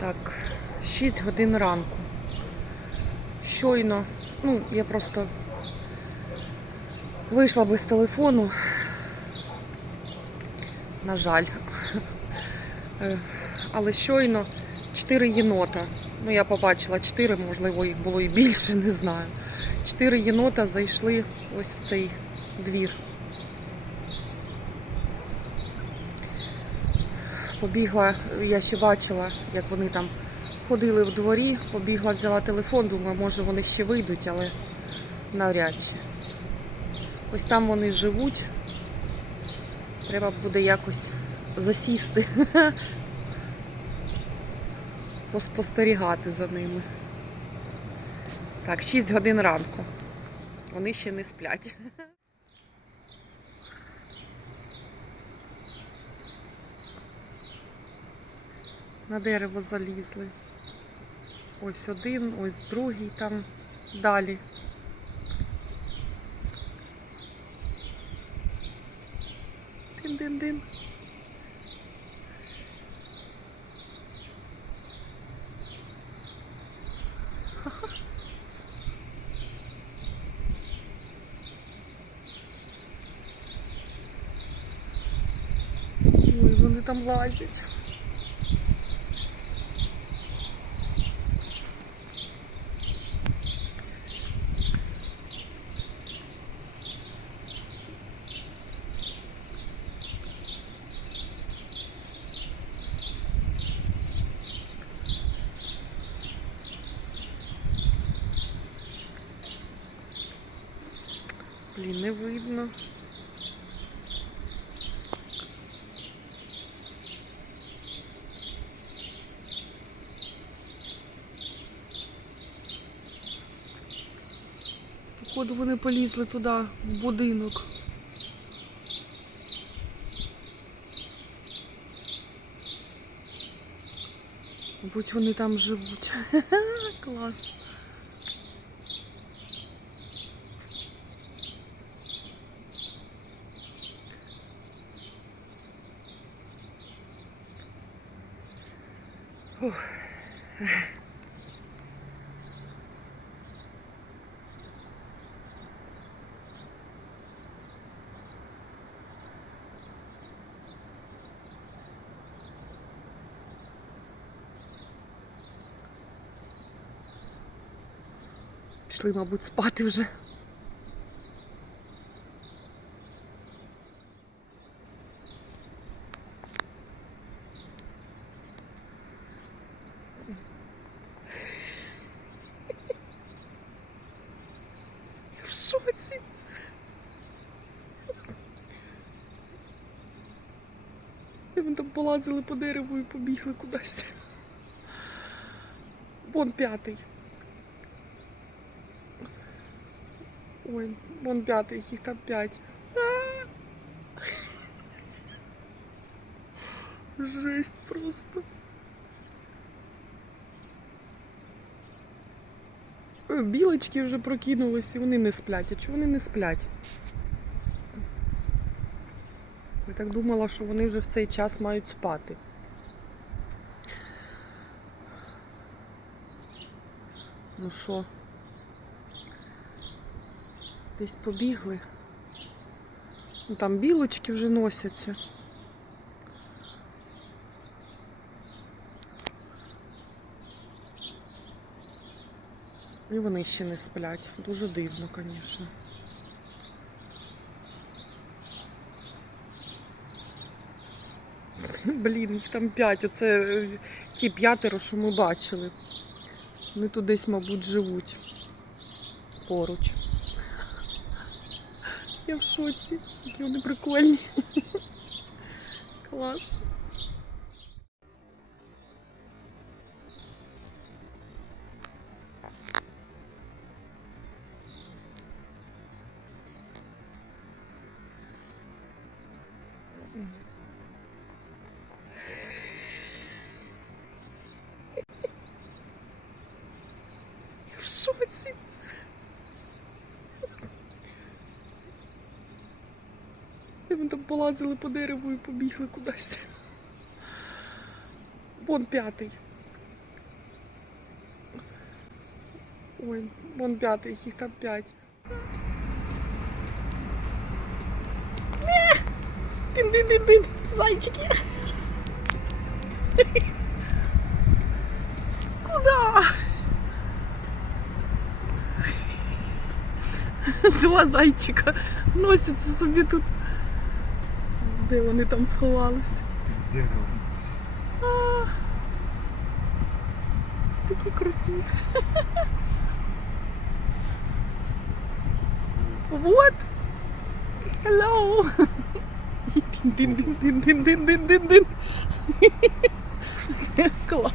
Так, 6 годин ранку. Щойно, ну, я просто вийшла без телефону. На жаль. Е, Але щойно 4 єнота. Ну, я побачила 4, можливо, їх було і більше, не знаю. 4 єнота зайшли ось в цей двір. Побігла, я ще бачила, як вони там ходили в дворі, побігла, взяла телефон, думаю, може вони ще вийдуть, але навряд чи. Ось там вони живуть. Треба буде якось засісти, поспостерігати за ними. Так, 6 годин ранку. Вони ще не сплять. На дерево залізли. Ось один, ось другий там далі. Дин-дин-дин. Ой, вони там лазять. Блін, не видно. Походу вони полізли туди, в будинок. Мабуть, вони там живуть. Клас. Пішли, мабуть, спати вже. Я в шоці. І Вони там полазили по дереву і побігли кудись. Вон п'ятий. Ой, вон п'ятий, їх там п'ять. Жесть просто. Білочки вже прокинулись і вони не сплять. А чого вони не сплять? Так думала, що вони вже в цей час мають спати. Ну що? Десь побігли. Ну, там білочки вже носяться. І вони ще не сплять. Дуже дивно, звісно. Блін, їх там п'ять. Оце е, ті п'ятеро, що ми бачили. Вони тут десь, мабуть, живуть поруч. Я в шоці. Які вони прикольні. Клас. І вони там полазили по дереву і побігли кудись. Вон п'ятий. Ой, вон п'ятий, їх там п'ять. Дин-дин-дин-дин, зайчики. Куда? Два зайчика носяться собі тут. Де вони там сховались? Де вони? А, Такі круті. Вот. Hello. Дин-дин-дин-дин-дин-дин-дин. Клас.